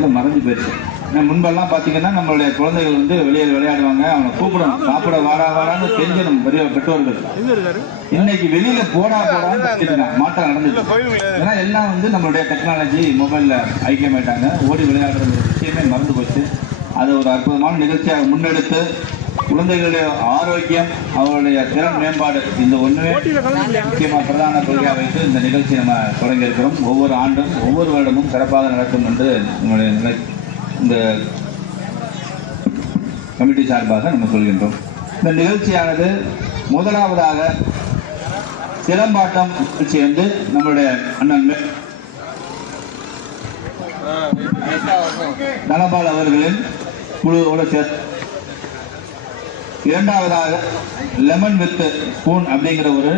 காலகட்டத்தில் மறைஞ்சு போயிடுச்சு. முன்பெல்லாம் பார்த்தீங்கன்னா நம்மளுடைய குழந்தைகள் வந்து வெளியில் விளையாடுவாங்க, அவனை கூப்பிடணும், சாப்பிட வாரான்னு தெரிஞ்சணும் பெரிய பெற்றோர்கள். இன்னைக்கு வெளியில போடான்னு மாற்றம் நடந்துச்சு. ஏன்னா எல்லாம் வந்து நம்மளுடைய டெக்னாலஜி மொபைல்ல ஐக்கியமாயிட்டாங்க, ஓடி விளையாடுறது விஷயமே மறந்து போச்சு. அது ஒரு அற்புதமான நிகழ்ச்சியாக முன்னெடுத்து குழந்தைகளுடைய ஆரோக்கியம், அவருடைய திறன் மேம்பாடு, இந்த ஒன்றுமே முக்கியமாக பிரதான கொள்கையாக வைத்து இந்த நிகழ்ச்சி நம்ம தொடங்கி இருக்கிறோம். ஒவ்வொரு ஆண்டும் ஒவ்வொரு வருடமும் சிறப்பாக நடக்கும் என்று இந்த கமிட்டி சார்பாக நம்ம சொல்கின்றோம். இந்த நிகழ்ச்சியானது முதலாவதாக சிலம்பாட்டம் நிகழ்ச்சி வந்து நம்மளுடைய அண்ணன் தனபால் அவர்களின் குழுவோடு சேர்த்து, இரண்டாவதாக லெமன் வித் ஸ்பூன் அப்படிங்கிற ஒரு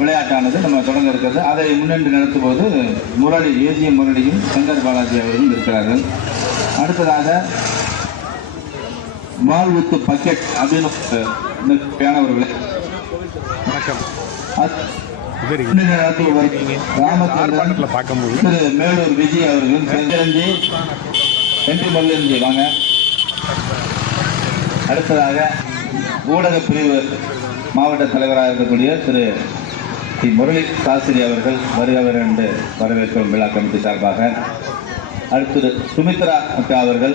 விளையாட்டானது நம்ம தொடங்க இருக்கிறது. அதை முன்னின்று நடத்தும் போது முரளி, ஏஜிஎம் முரளியும் சங்கர் பாலாஜி அவர்களும் இருக்கிறார்கள். அடுத்ததாக பால் வித் பக்கெட் அப்படின்னு ஒரு விளையாட்டு மேலூர் விஜய் அவர்களும் செஞ்சரஞ்சி மல்லஞ்சி வாங்க. அடுத்ததாக ஊடக பிரிவு மாவட்ட தலைவராக இருக்கக்கூடிய திரு முரளி சாஸ்திரி அவர்கள் வருகிறவர் என்று வரவேற்கும் விழா கமிட்டி சார்பாக. அடுத்தது சுமித்ரா அக்கா அவர்களை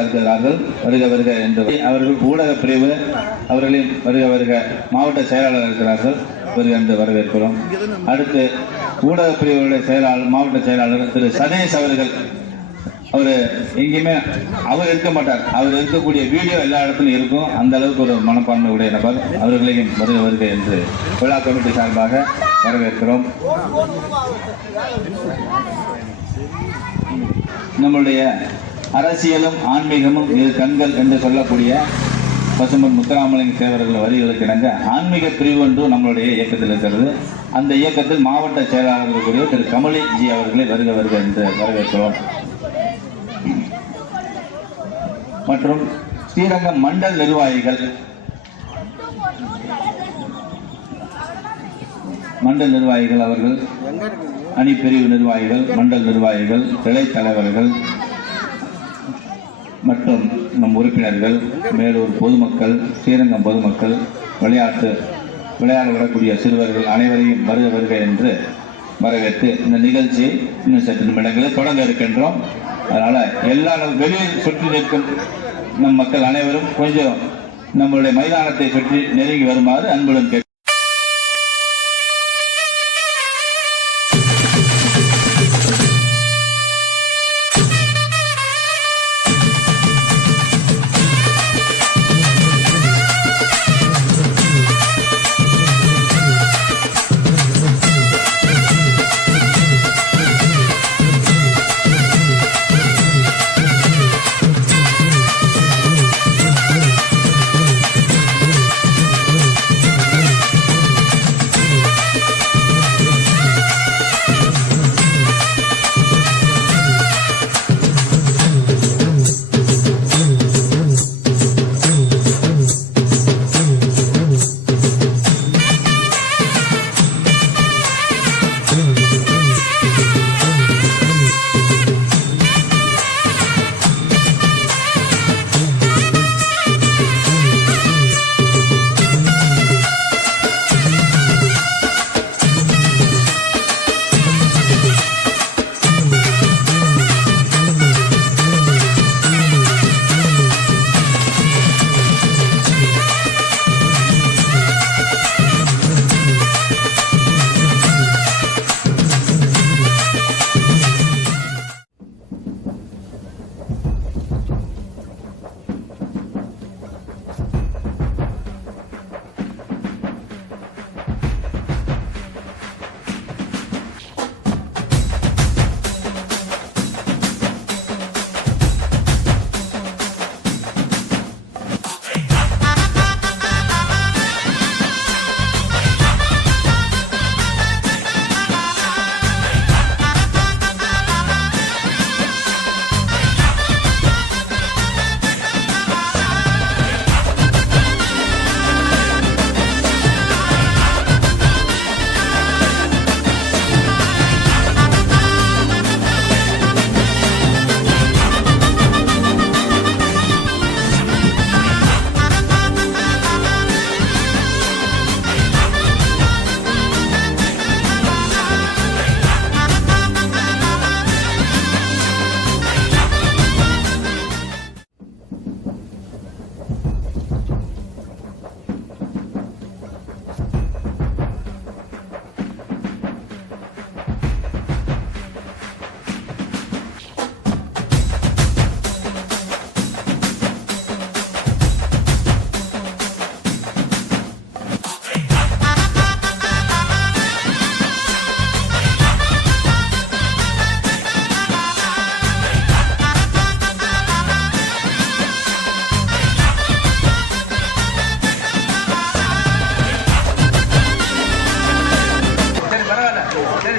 இருக்கிறார்கள், வருக வருக என்று. அவர்கள் ஊடக பிரிவு, அவர்களையும் வருக வருக மாவட்ட செயலாளர் இருக்கிறார்கள், வருக என்று வரவேற்கிறோம். அடுத்து ஊடக பிரிவுடைய செயலாளர், மாவட்ட செயலாளர் திரு சதேஷ் அவர்கள். அவர் எங்கேயுமே அவர் இருக்க மாட்டார், அவர் இருக்கக்கூடிய வீடியோ எல்லா இடத்துலையும் இருக்கும், அந்த அளவுக்கு ஒரு மனப்பான்மை உடைய நபர். அவர்களையும் வருக வருக என்று விழா கமிட்டி சார்பாக வரவேற்கிறோம். நம்முடைய அரசியலும் ஆன்மீகமும் இரு கண்கள் என்று சொல்லக்கூடிய பசும்பொன் முத்துராமலிங்க தேவர்கள் வரிகளுக்கு இணங்க ஆன்மீக பிரிவு ஒன்று நம்மளுடைய இயக்கத்தில் இருக்கிறது. அந்த இயக்கத்தில் மாவட்ட செயலாளர்களுக்குரிய திரு கமலி ஜி அவர்களை வருக வருக என்று வரவேற்கிறோம். மற்றும் ஸ்ரீரங்கம் மண்டல் நிர்வாகிகள், அவர்கள் அணி பிரிவு நிர்வாகிகள், மண்டல் நிர்வாகிகள், கிளை தலைவர்கள் மற்றும் நம் உறுப்பினர்கள், மேலூர் பொதுமக்கள், ஸ்ரீரங்கம் பொதுமக்கள், விளையாட வரக்கூடிய சிறுவர்கள் அனைவரையும் வருக வருக என்று வரவேற்று இந்த நிகழ்ச்சி இன்னும் சற்று நிமிடங்களில் தொடங்க இருக்கின்றோம். அதனால எல்லா வெளியில் சுற்றி நிற்கும் நம் மக்கள் அனைவரும் கொஞ்சம் நம்மளுடைய மைதானத்தை சுற்றி நெருங்கி வருமாறு அன்புடன் கேட்கிறோம்.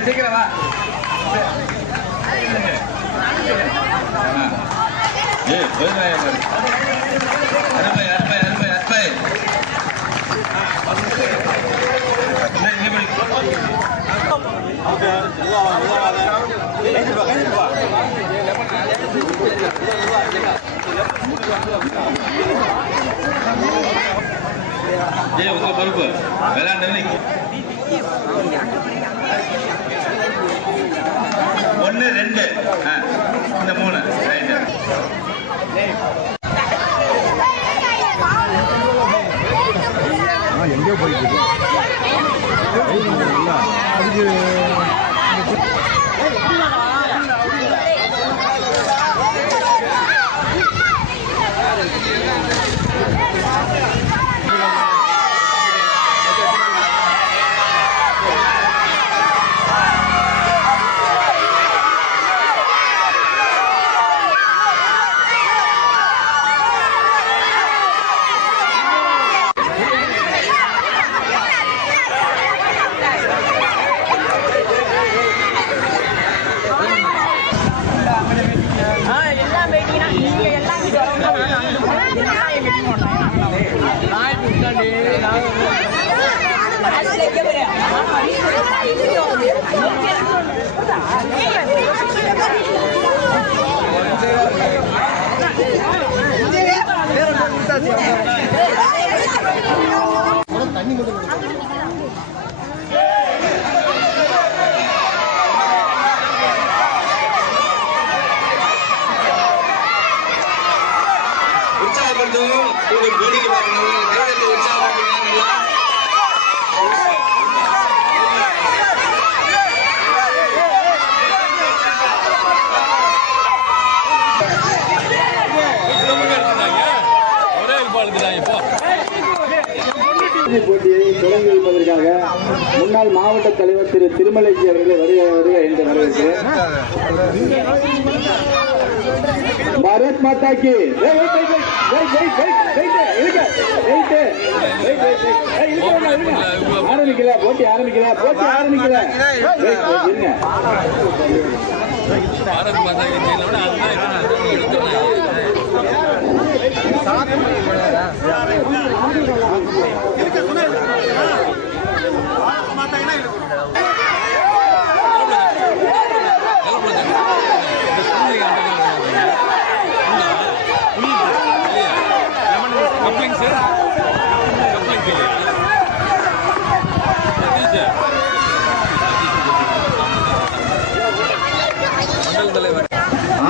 சீக்கிரம் வா. அருமை அருமை அருமை அருமை. உங்க பொறுப்பு விளையாண்டு 1 2 இந்த 3 ரைட்டு. எங்கேயோ போயிட்டு அதுக்கு தண்ணி மட்டும் போட்டியை தொடங்கி வைப்பதற்காக முன்னாள் மாவட்ட தலைவர் திரு திருமலைஜி அவர்களை வருக என்று வரவேற்கிறேன். பாரத் மாதா கி ஆரம்பிக்கல போட்டி ஆரம்பிக்கல போட்டி ஆரம்பிக்கல இருங்க. பாரத் மாதா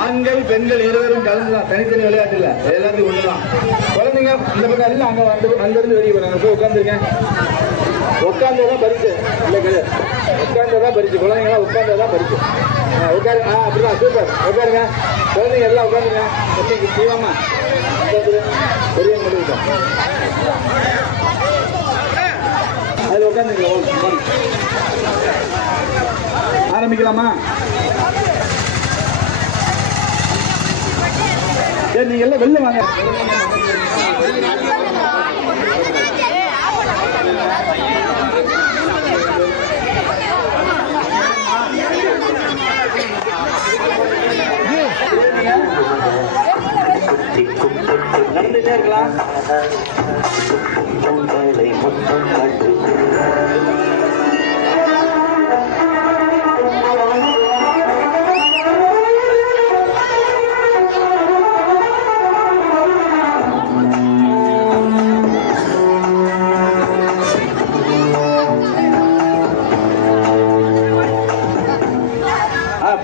ஆண்கள் பெண்கள் இருவரும் கலந்துதான், தனித்தனி விளையாட்டு இல்ல, எல்லாத்தையும் ஒண்ணுதான். குழந்தைங்க இந்த பக்கம் இல்ல, அங்க அங்கிருந்து வெளியே போறாங்க. போய் உட்காந்துருக்கேன். உட்கார்ந்ததான் பரிசு இல்ல கிடையாது, உட்கார்ந்ததான் பரிசு. குழந்தைங்களாம் உட்கார்ந்ததான் பரிசு. உட்காரு. அப்படிதான் சூப்பர். உட்காருங்க குழந்தைங்க எல்லாம் உட்காந்துங்க. இன்னைக்கு தீவாமா பெரிய முடிவுதான் அதுல உட்காந்துங்க. ஆரம்பிக்கலாமா? சரி, நீங்க எல்லாம் வெளில வாங்க. நடந்துட்டே இருக்கலாம்.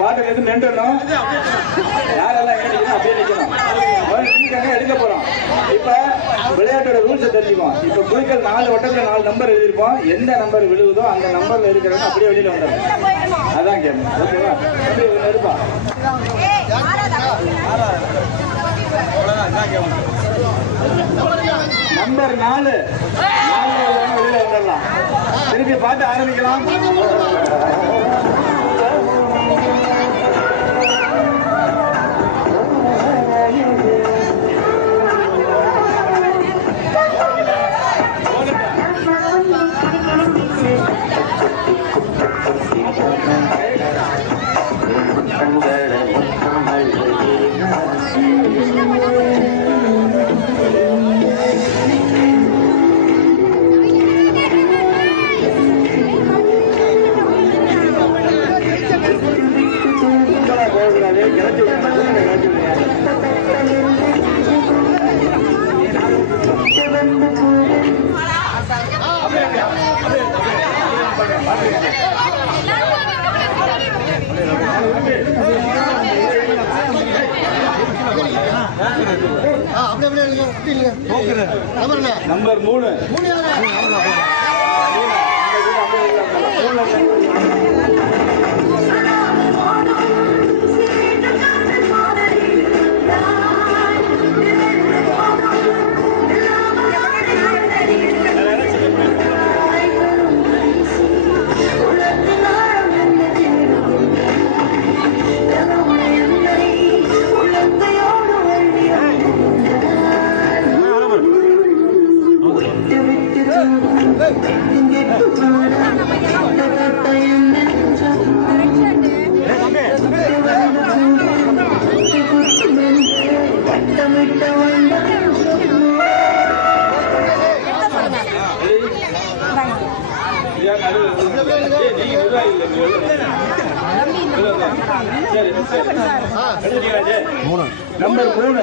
பாட்டு எதுவும் நின்றுணும். யாரெல்லாம் நிக்கணும் அப்படியே நிக்கணும். எடுக்க போறோம். இப்ப விளையாட்டோட ரூல்ஸ் தெரிஞ்சுப்போம். இப்ப குழுக்கள் 4 வட்டத்துல 4 நம்பர் எழுதிருப்போம். எந்த நம்பர் விழுவுதோ அந்த நம்பர்ல இருக்கிறவங்க அப்படியே வெளியில வந்துடும். அதான் கேம். ஓகேவா? இருப்பா. நம்பர் 4 வெளியில வந்துடலாம். திருப்பி பாட்டு ஆரம்பிக்கலாம். நம்பர் 3 நம்பர் 3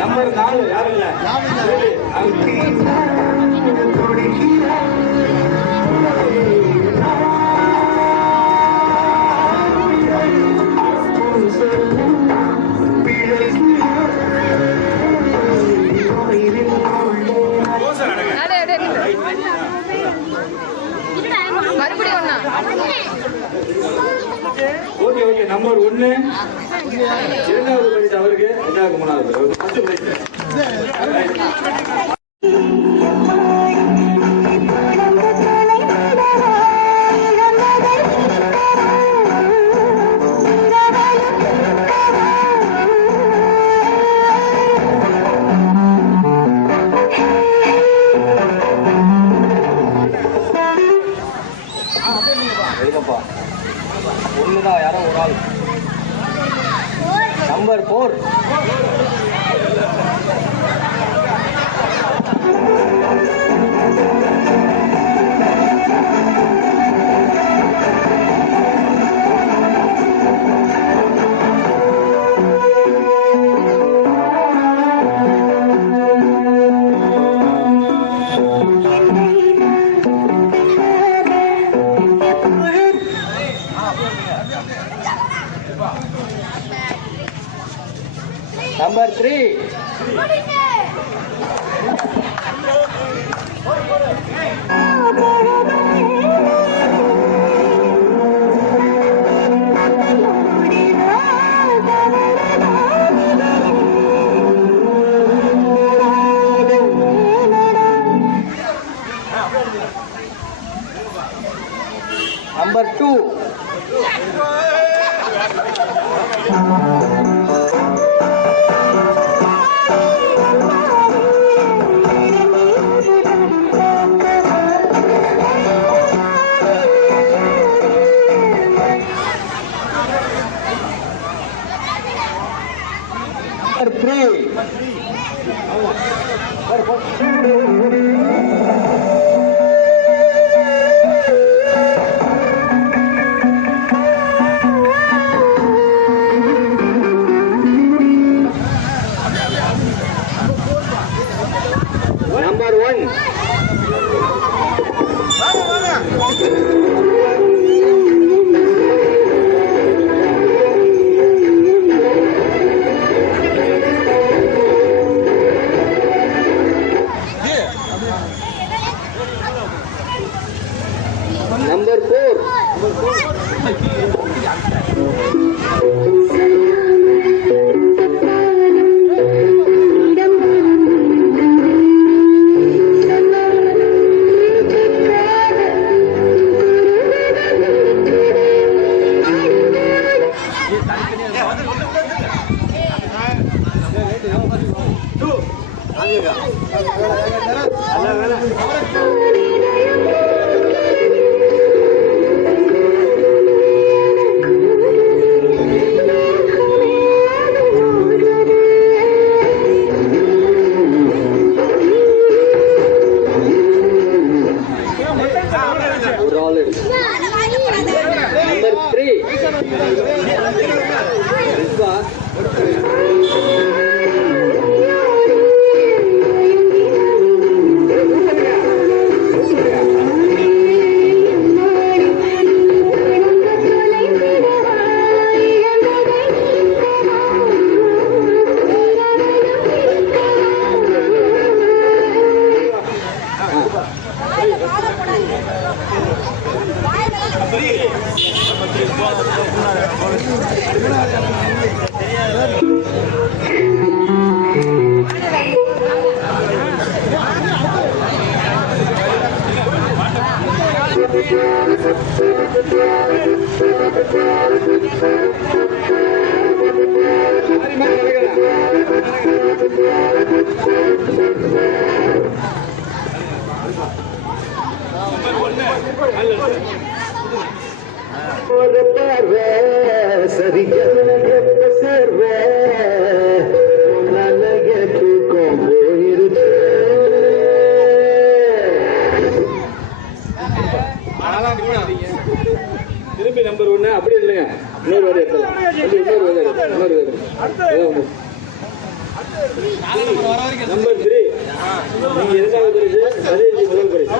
நம்பர் 4 யாரும் இல்ல ஓகே ஓகே நம்பர் 1 இரண்டாவது பரிசு அவருக்கு இரண்டாவது மூணாவது ஃபர்ஸ்ட் பிரைஸ் ஒண்ணுதான் யாரோ ஒரு ஆள் நம்பர் 4 Number 2. Number 1. Number 4. திருப்பி நம்பர் 1 அப்படி இல்லைங்க, இன்னொரு வேலை எடுக்கலாம். நம்பர் 3 நீங்க இரண்டாவது பரிசு, பதினஞ்சு முதல் பரிசு.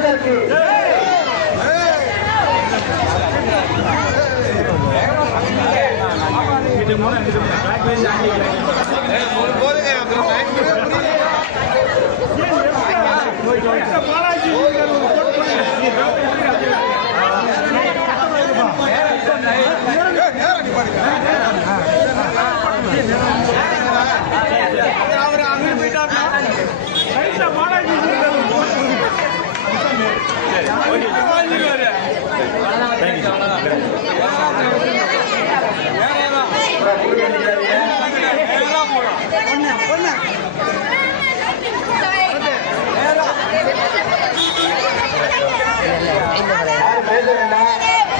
Thank you. யாரும் பேச வேண்டாம்.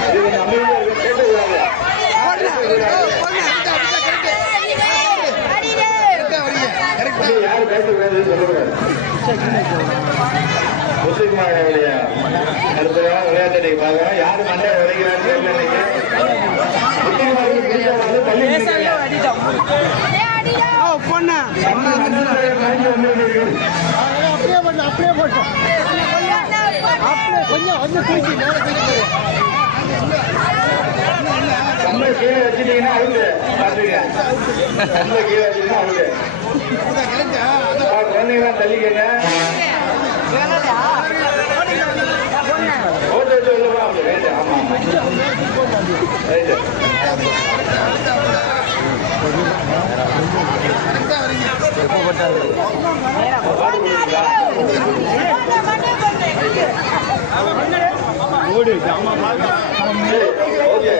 இது கொஞ்சம் அமைதியா இருக்கு. பேசக்கூடாது. யாரும் பேசக்கூடாது சொல்லக்கூடாது. முத்துக்குமார் அவருடைய அடுத்ததாக விளையாட்டை பார்க்கலாம். யாரு மண்டை உடைக்கிறான்னு தெரியல. முத்துக்குமாருக்கு பிடிச்சவங்க தள்ளி அப்படியே போட்டோம் கொஞ்சம் தூக்கி கண்ணை கீழே வச்சுட்டீங்கன்னா அவுட்டு. பாத்துங்க, கண்ணை கீழே வச்சுட்டீங்கன்னா அவுட்டு. குழந்தைங்களாம் தள்ளிக்கங்க. ஓட்டு வச்சு உள்ளவா அவங்க ரைட்டு. ஆமா ரைட்டு. ஓடு ஓகே.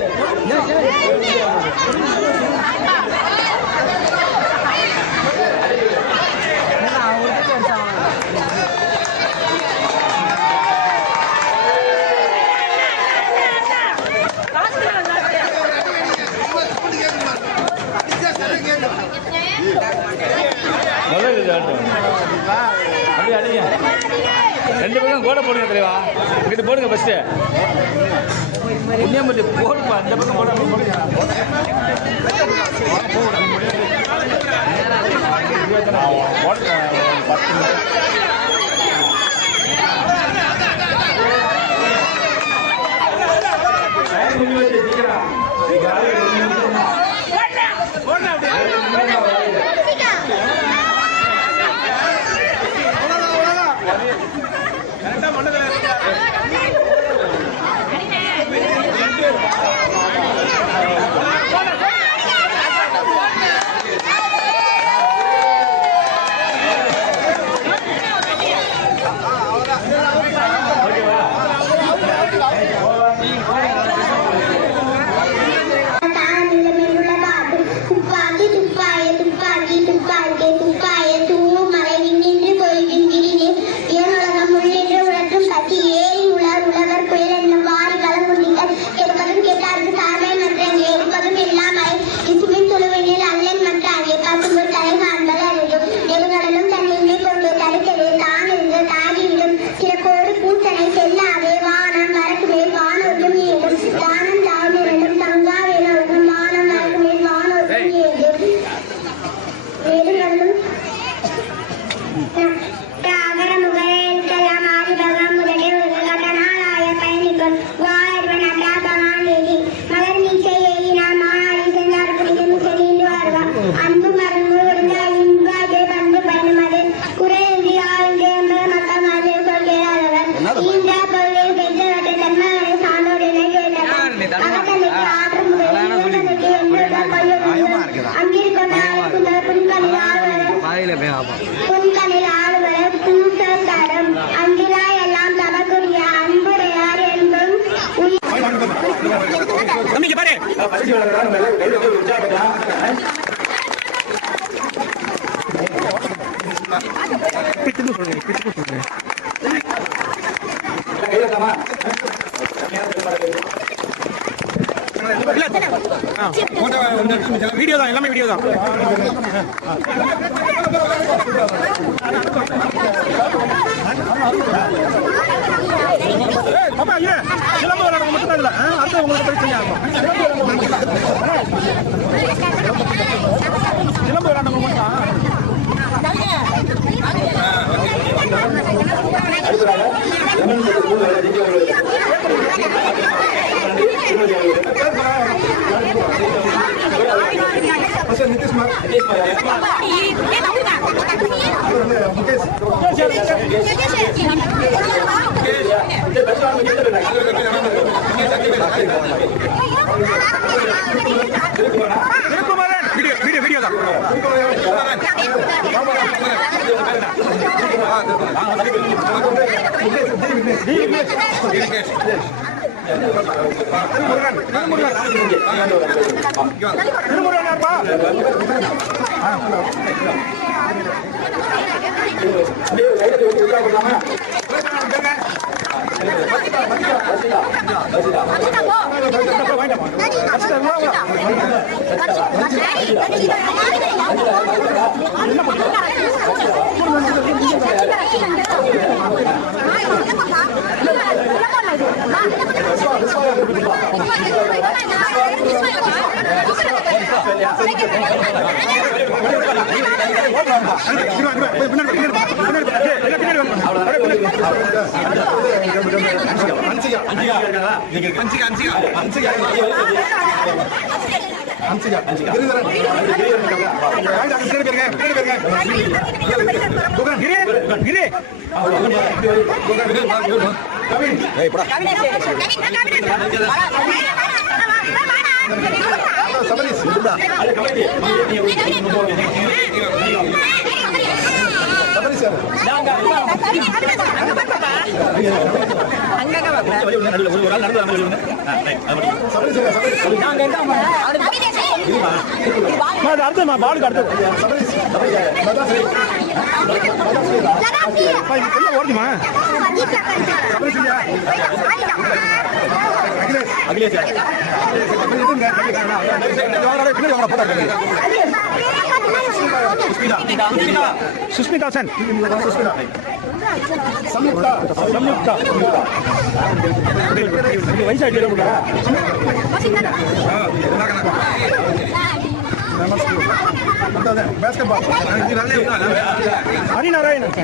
அப்படி அடிங்க, 2 பக்கம் கோடை போடுங்க தலைவா. இங்கிட்டு போடுங்க ஃபர்ஸ்ட். புண்ணியம்பட்டி போடுப்பா, இந்த பக்கம் போடுங்க. வீடியோ தான், எல்லாமே வீடியோ தான். சிலம்பு விளையாடுறது மட்டும் தான். அடுத்து உங்களுக்கு பிரச்சனை ஆகும். சிலம்பு விளையாடுறது மட்டும் வீடியோ தான். திருமுருகன் அடுத்தமா பாலுக்கு அடுத்தது ஓடுமா சுஸ்மிதா சென் சம்யுக்தா வயசாயிட்டு ஹரிநாராயணன்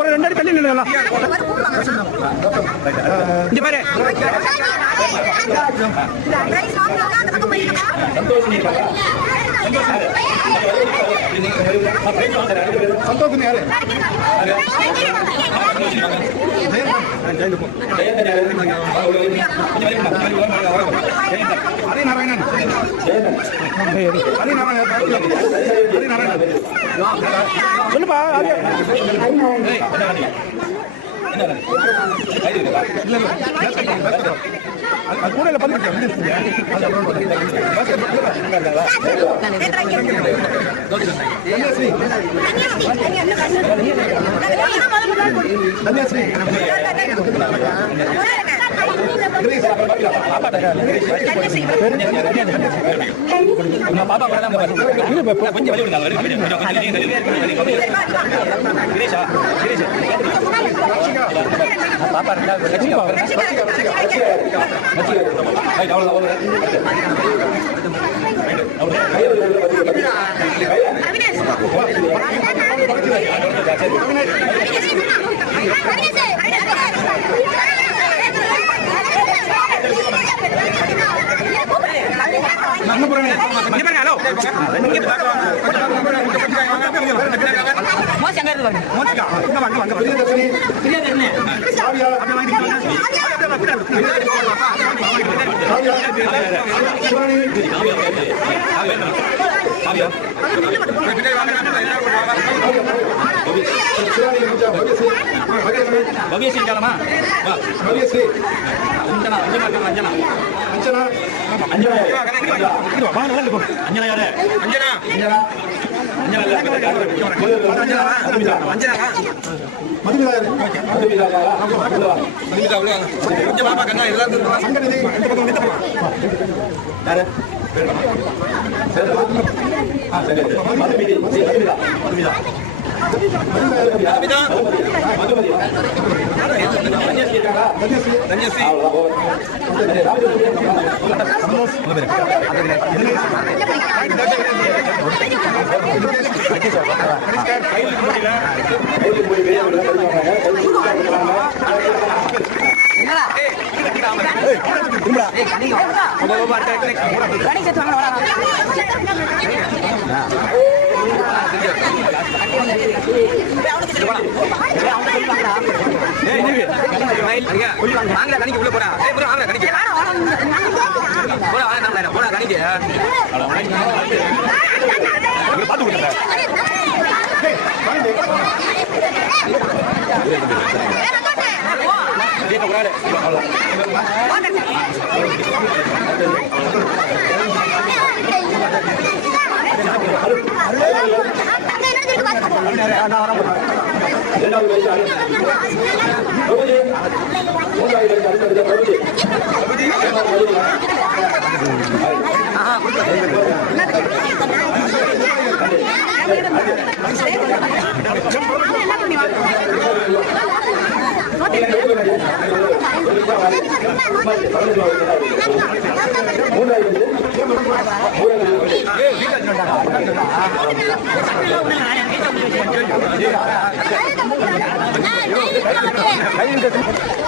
ஒரு ரெண்டு அடி தள்ளி நின்னுங்களா இங்க பாரு சந்தோஷம் யாரு ஹரிநாராயணன் சொல்லுப்பா அது கூட இல்லை தன்யாஸ்ரீ மூணாவது